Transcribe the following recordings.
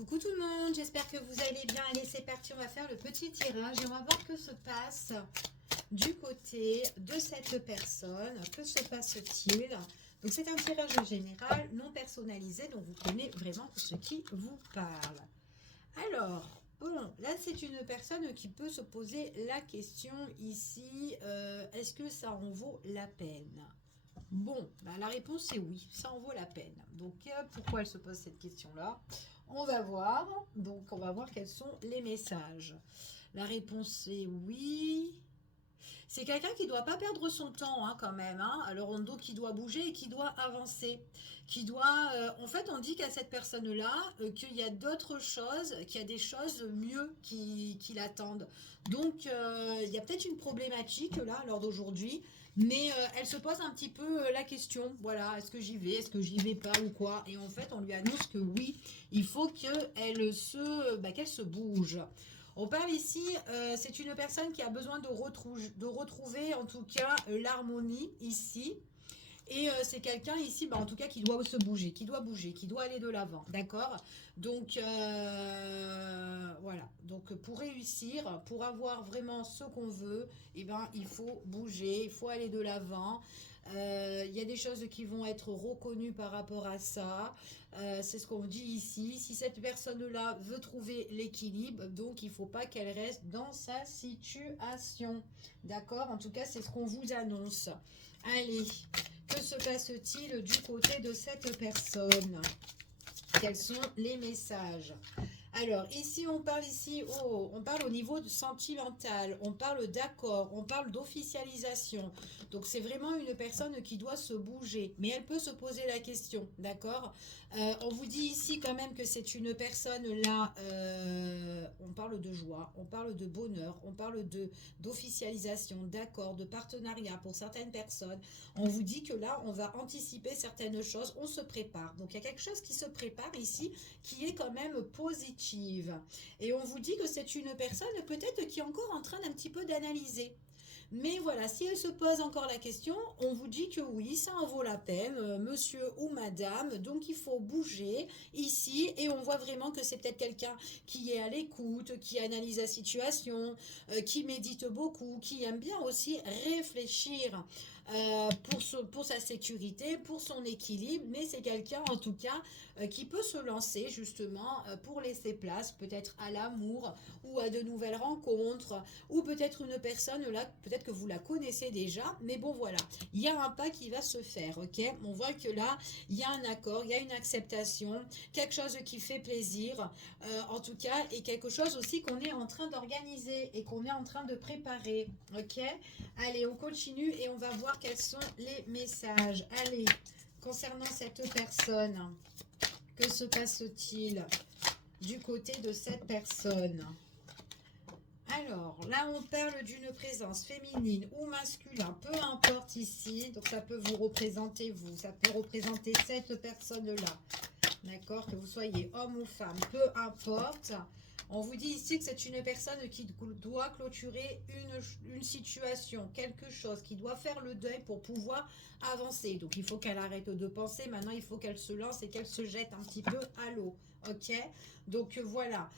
Coucou tout le monde, j'espère que vous allez bien. Allez, c'est parti, on va faire le petit tirage et on va voir que se passe du côté de cette personne. Que se passe-t-il? Donc c'est un tirage général, non personnalisé, donc vous prenez vraiment ce qui vous parle. Alors, bon, là c'est une personne qui peut se poser la question ici, est-ce que ça en vaut la peine? Bon, bah, la réponse est oui, ça en vaut la peine. Donc, pourquoi elle se pose cette question-là? On va voir. Donc, on va voir quels sont les messages. La réponse est oui. C'est quelqu'un qui ne doit pas perdre son temps hein, quand même. Hein. Alors, donc, qui doit bouger et qui doit avancer. Qui doit, en fait, on dit qu'à cette personne-là, qu'il y a d'autres choses, qu'il y a des choses mieux qui l'attendent. Donc, il y a peut-être une problématique là, à l'heure d'aujourd'hui. Mais elle se pose un petit peu la question, voilà, est-ce que j'y vais, est-ce que j'y vais pas ou quoi? Et en fait, on lui annonce que oui, il faut qu'elle se bouge. On parle ici, c'est une personne qui a besoin de retrouver en tout cas l'harmonie ici. Et c'est quelqu'un ici, bah, en tout cas, qui doit se bouger, qui doit aller de l'avant, d'accord? Donc, voilà. Donc, pour réussir, pour avoir vraiment ce qu'on veut, eh ben, il faut bouger, il faut aller de l'avant. Il y a des choses qui vont être reconnues par rapport à ça. C'est ce qu'on dit ici. Si cette personne-là veut trouver l'équilibre, donc il ne faut pas qu'elle reste dans sa situation. D'accord? En tout cas, c'est ce qu'on vous annonce. Allez, que se passe-t-il du côté de cette personne? Quels sont les messages? Alors, ici, on parle au niveau sentimental, on parle d'accord, on parle d'officialisation. Donc, c'est vraiment une personne qui doit se bouger, mais elle peut se poser la question, d'accord? On vous dit ici quand même que c'est une personne là, on parle de joie, on parle de bonheur, on parle d'officialisation, d'accord, de partenariat pour certaines personnes. On vous dit que là, on va anticiper certaines choses, on se prépare. Donc, il y a quelque chose qui se prépare ici qui est quand même positive. Et on vous dit que c'est une personne peut-être qui est encore en train d'un petit peu d'analyser. Mais voilà, si elle se pose encore la question, on vous dit que oui, ça en vaut la peine, monsieur ou madame. Donc il faut bouger ici et on voit vraiment que c'est peut-être quelqu'un qui est à l'écoute, qui analyse la situation, qui médite beaucoup, qui aime bien aussi réfléchir pour sa sécurité, pour son équilibre. Mais c'est quelqu'un en tout cas qui peut se lancer justement pour laisser place peut-être à l'amour ou à de nouvelles rencontres ou peut-être une personne là, peut-être que vous la connaissez déjà, mais bon voilà, il y a un pas qui va se faire, ok? On voit que là, il y a un accord, il y a une acceptation, quelque chose qui fait plaisir, en tout cas, et quelque chose aussi qu'on est en train d'organiser et qu'on est en train de préparer, ok? Allez, on continue et on va voir quels sont les messages. Allez, concernant cette personne, que se passe-t-il du côté de cette personne? Alors, là, on parle d'une présence féminine ou masculin, peu importe ici. Donc, ça peut vous représenter vous, ça peut représenter cette personne-là. D'accord? Que vous soyez homme ou femme, peu importe. On vous dit ici que c'est une personne qui doit clôturer une situation, quelque chose, qui doit faire le deuil pour pouvoir avancer. Donc, il faut qu'elle arrête de penser. Maintenant, il faut qu'elle se lance et qu'elle se jette un petit peu à l'eau. Ok? Donc, voilà.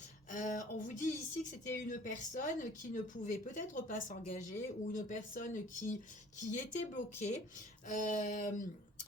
On vous dit ici que c'était une personne qui ne pouvait peut-être pas s'engager ou une personne qui était bloquée.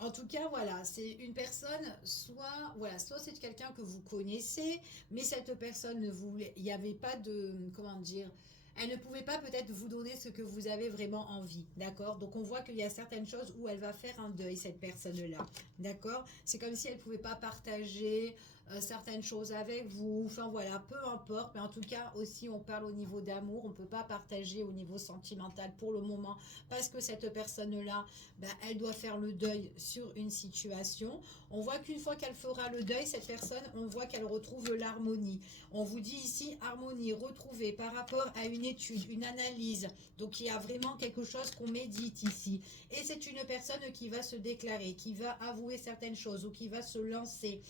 En tout cas, voilà, c'est une personne, soit c'est quelqu'un que vous connaissez, mais cette personne ne voulait, il n'y avait pas de, comment dire, elle ne pouvait pas peut-être vous donner ce que vous avez vraiment envie, d'accord? Donc on voit qu'il y a certaines choses où elle va faire un deuil, cette personne-là, d'accord? C'est comme si elle ne pouvait pas partager certaines choses avec vous, enfin voilà, peu importe, mais en tout cas aussi on parle au niveau d'amour, on ne peut pas partager au niveau sentimental pour le moment, parce que cette personne-là, ben, elle doit faire le deuil sur une situation. On voit qu'une fois qu'elle fera le deuil, cette personne, on voit qu'elle retrouve l'harmonie. On vous dit ici harmonie retrouvée par rapport à une étude, une analyse. Donc il y a vraiment quelque chose qu'on médite ici. Et c'est une personne qui va se déclarer, qui va avouer certaines choses ou qui va se lancer.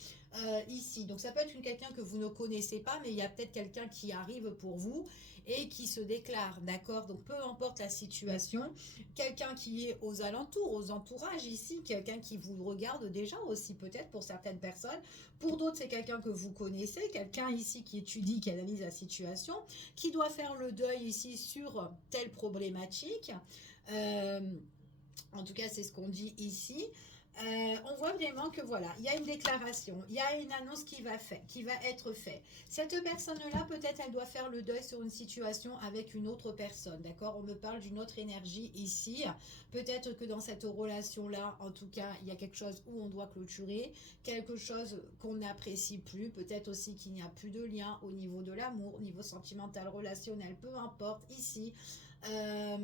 ici. Donc ça peut être quelqu'un que vous ne connaissez pas, mais il y a peut-être quelqu'un qui arrive pour vous et qui se déclare, d'accord? Donc peu importe la situation, quelqu'un qui est aux alentours, aux entourages ici, quelqu'un qui vous regarde déjà aussi peut-être pour certaines personnes. Pour d'autres, c'est quelqu'un que vous connaissez, quelqu'un ici qui étudie, qui analyse la situation, qui doit faire le deuil ici sur telle problématique. Euh, En tout cas, c'est ce qu'on dit ici. On voit vraiment que voilà, il y a une déclaration, il y a une annonce qui va être faite. Cette personne-là, peut-être, elle doit faire le deuil sur une situation avec une autre personne, d'accord? On me parle d'une autre énergie ici. Peut-être que dans cette relation-là, en tout cas, il y a quelque chose où on doit clôturer, quelque chose qu'on n'apprécie plus. Peut-être aussi qu'il n'y a plus de lien au niveau de l'amour, au niveau sentimental, relationnel, peu importe ici. Euh,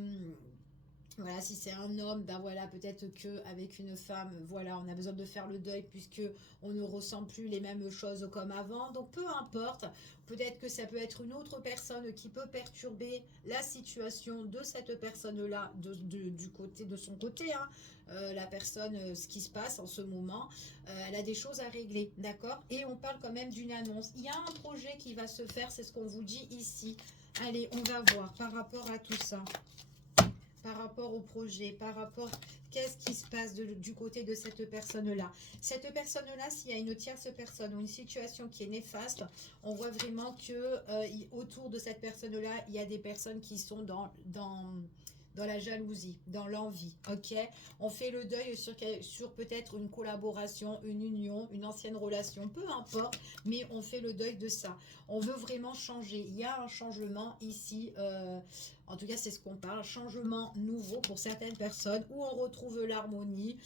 voilà, si c'est un homme, ben voilà, peut-être qu'avec une femme, voilà, on a besoin de faire le deuil puisque on ne ressent plus les mêmes choses comme avant. Donc peu importe, peut-être que ça peut être une autre personne qui peut perturber la situation de cette personne-là, du côté de son côté, hein. La personne, ce qui se passe en ce moment, elle a des choses à régler, d'accord? Et on parle quand même d'une annonce. Il y a un projet qui va se faire, c'est ce qu'on vous dit ici. Allez, on va voir par rapport à tout ça, par rapport au projet, par rapport qu'est-ce qui se passe du côté de cette personne-là. Cette personne-là, s'il y a une tierce personne ou une situation qui est néfaste, on voit vraiment que autour de cette personne-là, il y a des personnes qui sont dans la jalousie, dans l'envie, ok? On fait le deuil sur peut-être une collaboration, une union, une ancienne relation, peu importe, mais on fait le deuil de ça. On veut vraiment changer. Il y a un changement ici, en tout cas c'est ce qu'on parle, changement nouveau pour certaines personnes, où on retrouve l'harmonie.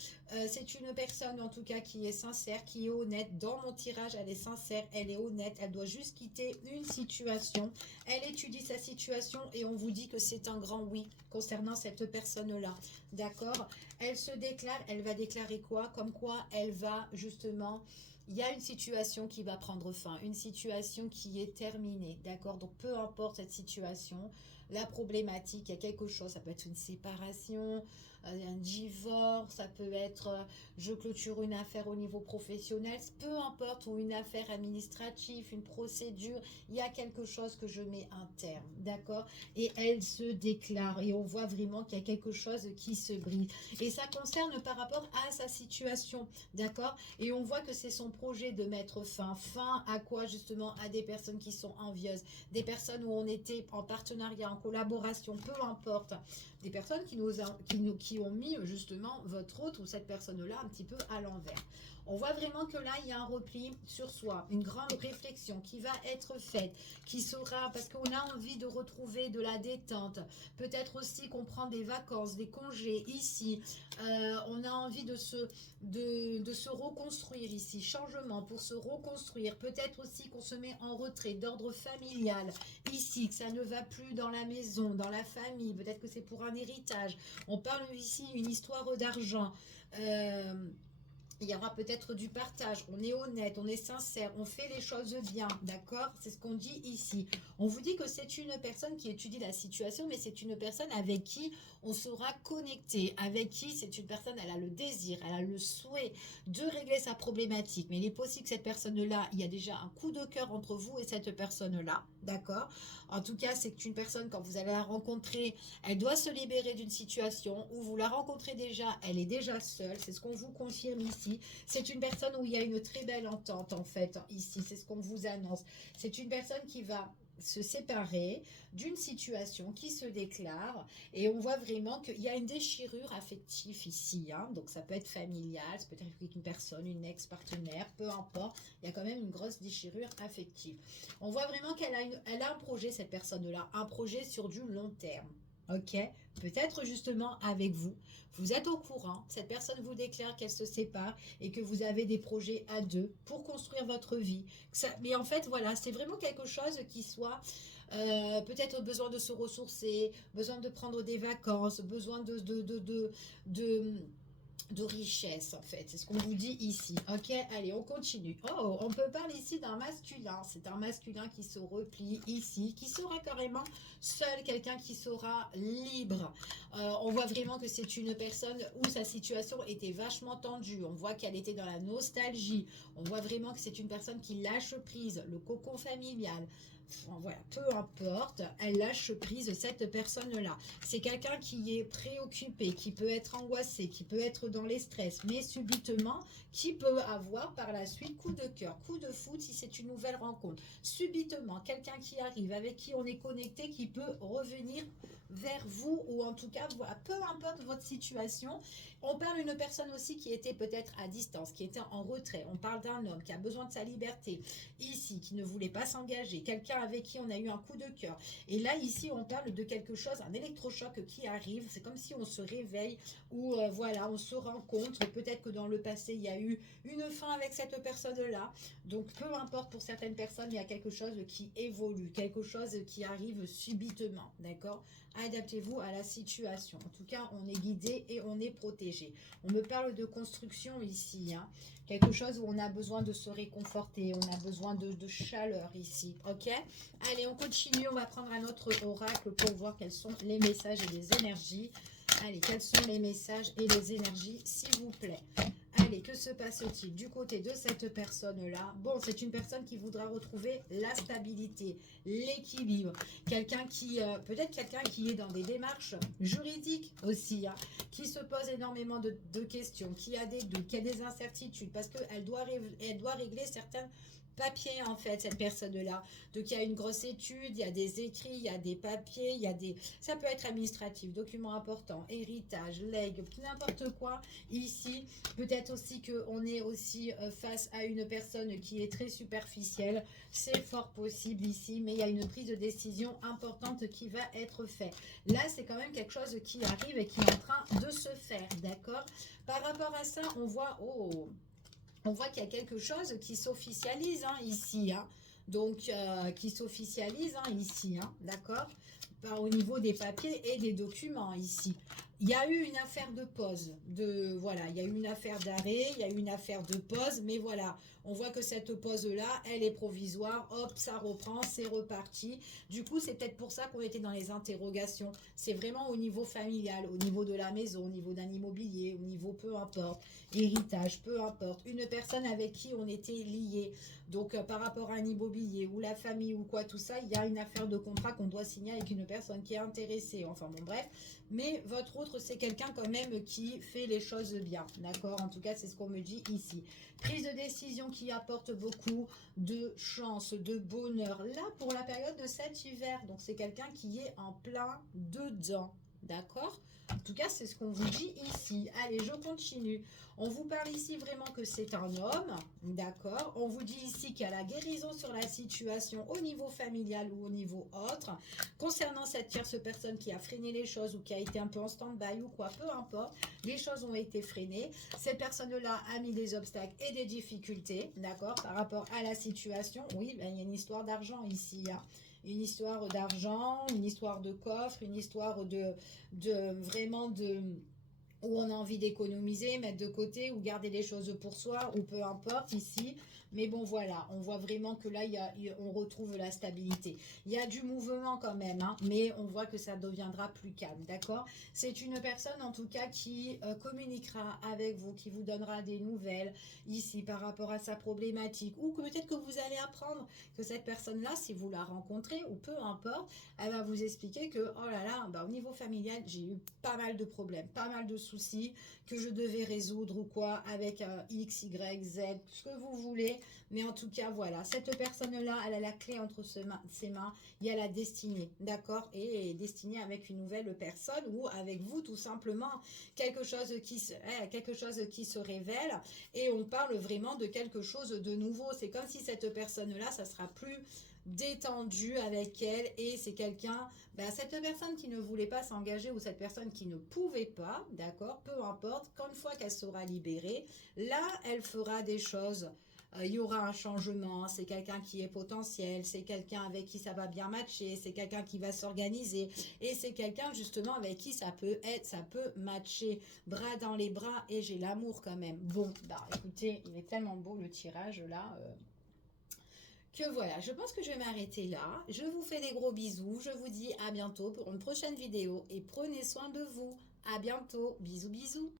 C'est une personne en tout cas qui est sincère, qui est honnête. Dans mon tirage, elle est sincère, elle est honnête, elle doit juste quitter une situation. Elle étudie sa situation et on vous dit que c'est un grand oui concernant cette personne-là. D'accord? Elle se déclare, elle va déclarer quoi? Comme quoi elle va justement... Il y a une situation qui va prendre fin, une situation qui est terminée, d'accord? Donc peu importe cette situation, la problématique, il y a quelque chose, ça peut être une séparation, un divorce, ça peut être je clôture une affaire au niveau professionnel, peu importe, ou une affaire administrative, une procédure, il y a quelque chose que je mets un terme, d'accord? Et elle se déclare et on voit vraiment qu'il y a quelque chose qui se brise. Et ça concerne par rapport à sa situation, d'accord? Et on voit que c'est son projet de mettre fin à quoi justement? À des personnes qui sont envieuses, des personnes où on était en partenariat, en collaboration, peu importe, des personnes qui ont mis justement votre autre ou cette personne-là un petit peu à l'envers. On voit vraiment que là, il y a un repli sur soi, une grande réflexion qui va être faite, qui sera, parce qu'on a envie de retrouver de la détente, peut-être aussi qu'on prend des vacances, des congés ici, on a envie de se reconstruire ici, changement pour se reconstruire, peut-être aussi qu'on se met en retrait d'ordre familial, ici, que ça ne va plus dans la maison, dans la famille, peut-être que c'est pour un héritage, on parle ici une histoire d'argent, il y aura peut-être du partage, on est honnête, on est sincère, on fait les choses bien, d'accord? C'est ce qu'on dit ici. On vous dit que c'est une personne qui étudie la situation, mais c'est une personne avec qui on sera connecté, avec qui c'est une personne, elle a le désir, elle a le souhait de régler sa problématique. Mais il est possible que cette personne-là, il y a déjà un coup de cœur entre vous et cette personne-là, d'accord? En tout cas, c'est une personne, quand vous allez la rencontrer, elle doit se libérer d'une situation où vous la rencontrez déjà, elle est déjà seule, c'est ce qu'on vous confirme ici. C'est une personne où il y a une très belle entente en fait, ici, c'est ce qu'on vous annonce. C'est une personne qui va se séparer d'une situation qui se déclare et on voit vraiment qu'il y a une déchirure affective ici, hein. Donc ça peut être familial, ça peut être avec une personne, une ex-partenaire, peu importe, il y a quand même une grosse déchirure affective. On voit vraiment elle a un projet, cette personne-là, un projet sur du long terme. Ok, peut-être justement avec vous. Vous êtes au courant, cette personne vous déclare qu'elle se sépare et que vous avez des projets à deux pour construire votre vie. Mais en fait, voilà, c'est vraiment quelque chose qui soit peut-être besoin de se ressourcer, besoin de prendre des vacances, besoin de de richesse en fait, c'est ce qu'on vous dit ici. Ok, allez, on continue. Oh, on peut parler ici d'un masculin. C'est un masculin qui se replie ici, qui sera carrément seul, quelqu'un qui sera libre. On voit vraiment que c'est une personne où sa situation était vachement tendue. On voit qu'elle était dans la nostalgie. On voit vraiment que c'est une personne qui lâche prise, le cocon familial. Enfin, voilà, peu importe, elle lâche prise, cette personne-là. C'est quelqu'un qui est préoccupé, qui peut être angoissé, qui peut être dans les stress, mais subitement, qui peut avoir par la suite coup de cœur, coup de foot si c'est une nouvelle rencontre. Subitement, quelqu'un qui arrive, avec qui on est connecté, qui peut revenir vers vous, ou en tout cas, voilà, peu importe votre situation. On parle d'une personne aussi qui était peut-être à distance, qui était en retrait. On parle d'un homme qui a besoin de sa liberté, ici, qui ne voulait pas s'engager, quelqu'un avec qui on a eu un coup de cœur. Et là, ici, on parle de quelque chose, un électrochoc qui arrive. C'est comme si on se réveille ou voilà, on se rencontre. Peut-être que dans le passé, il y a eu une fin avec cette personne-là. Donc, peu importe, pour certaines personnes, il y a quelque chose qui évolue, quelque chose qui arrive subitement. D'accord? Adaptez-vous à la situation. En tout cas, on est guidé et on est protégé. On me parle de construction ici, hein. Quelque chose où on a besoin de se réconforter, on a besoin de chaleur ici, ok? Allez, on continue, on va prendre un autre oracle pour voir quels sont les messages et les énergies. Allez, quels sont les messages et les énergies, s'il vous plaît? Allez, que se passe-t-il du côté de cette personne-là? Bon, c'est une personne qui voudra retrouver la stabilité, l'équilibre. Quelqu'un qui, peut-être quelqu'un qui est dans des démarches juridiques aussi, hein, qui se pose énormément de questions, qui a des doutes, qui a des incertitudes, parce qu'elle elle doit régler certains papiers en fait, cette personne-là. Donc il y a une grosse étude, il y a des écrits, il y a des papiers, il y a des... Ça peut être administratif, documents importants, héritage, legs, n'importe quoi ici. Peut-être aussi qu'on est aussi face à une personne qui est très superficielle. C'est fort possible ici, mais il y a une prise de décision importante qui va être faite. Là, c'est quand même quelque chose qui arrive et qui est en train de se faire, d'accord? Par rapport à ça, on voit... Oh, on voit qu'il y a quelque chose qui s'officialise hein, ici. Hein. Donc, qui s'officialise hein, ici. Hein, d'accord? Au niveau des papiers et des documents ici. Il y a eu une affaire de pause. Voilà, il y a eu une affaire d'arrêt, il y a eu une affaire de pause. Mais voilà, on voit que cette pause-là, elle est provisoire. Hop, ça reprend, c'est reparti. Du coup, c'est peut-être pour ça qu'on était dans les interrogations. C'est vraiment au niveau familial, au niveau de la maison, au niveau d'un immobilier, au niveau peu importe héritage, peu importe, une personne avec qui on était lié. Donc par rapport à un immobilier ou la famille ou quoi, tout ça, il y a une affaire de contrat qu'on doit signer avec une personne qui est intéressée. Enfin bon, bref. Mais votre autre, c'est quelqu'un quand même qui fait les choses bien. D'accord? En tout cas, c'est ce qu'on me dit ici. Prise de décision qui apporte beaucoup de chance, de bonheur. Là, pour la période de cet hiver. Donc c'est quelqu'un qui est en plein dedans. D'accord? En tout cas, c'est ce qu'on vous dit ici. Allez, je continue. On vous parle ici vraiment que c'est un homme, d'accord? On vous dit ici qu'il y a la guérison sur la situation au niveau familial ou au niveau autre. Concernant cette tierce personne qui a freiné les choses ou qui a été un peu en stand-by ou quoi, peu importe, les choses ont été freinées. Cette personne-là a mis des obstacles et des difficultés, d'accord? Par rapport à la situation, oui, ben, il y a une histoire d'argent ici, hein. Une histoire d'argent, une histoire de coffre, une histoire vraiment de où on a envie d'économiser, mettre de côté ou garder des choses pour soi ou peu importe ici. Mais bon voilà, on voit vraiment que là, on retrouve la stabilité. Il y a du mouvement quand même, hein, mais on voit que ça deviendra plus calme, d'accord? C'est une personne en tout cas qui communiquera avec vous, qui vous donnera des nouvelles ici par rapport à sa problématique ou que peut-être que vous allez apprendre que cette personne-là, si vous la rencontrez ou peu importe, elle va vous expliquer que, oh là là, bah, au niveau familial, j'ai eu pas mal de problèmes, pas mal de soucis que je devais résoudre ou quoi avec X, Y, Z, ce que vous voulez. Mais en tout cas, voilà, cette personne-là, elle a la clé entre ses mains. Il y a la destinée, d'accord? Et destinée avec une nouvelle personne ou avec vous, tout simplement. Quelque chose qui se révèle. Et on parle vraiment de quelque chose de nouveau. C'est comme si cette personne-là, ça sera plus détendu avec elle et c'est quelqu'un, ben, cette personne qui ne voulait pas s'engager ou cette personne qui ne pouvait pas, d'accord, peu importe, qu'une fois qu'elle sera libérée, là, elle fera des choses il y aura un changement, c'est quelqu'un qui est potentiel, c'est quelqu'un avec qui ça va bien matcher, c'est quelqu'un qui va s'organiser et c'est quelqu'un justement avec qui ça peut être, ça peut matcher bras dans les bras et j'ai l'amour quand même. Bon, bah écoutez, il est tellement beau le tirage là. Que voilà, je pense que je vais m'arrêter là. Je vous fais des gros bisous. Je vous dis à bientôt pour une prochaine vidéo et prenez soin de vous. À bientôt. Bisous, bisous.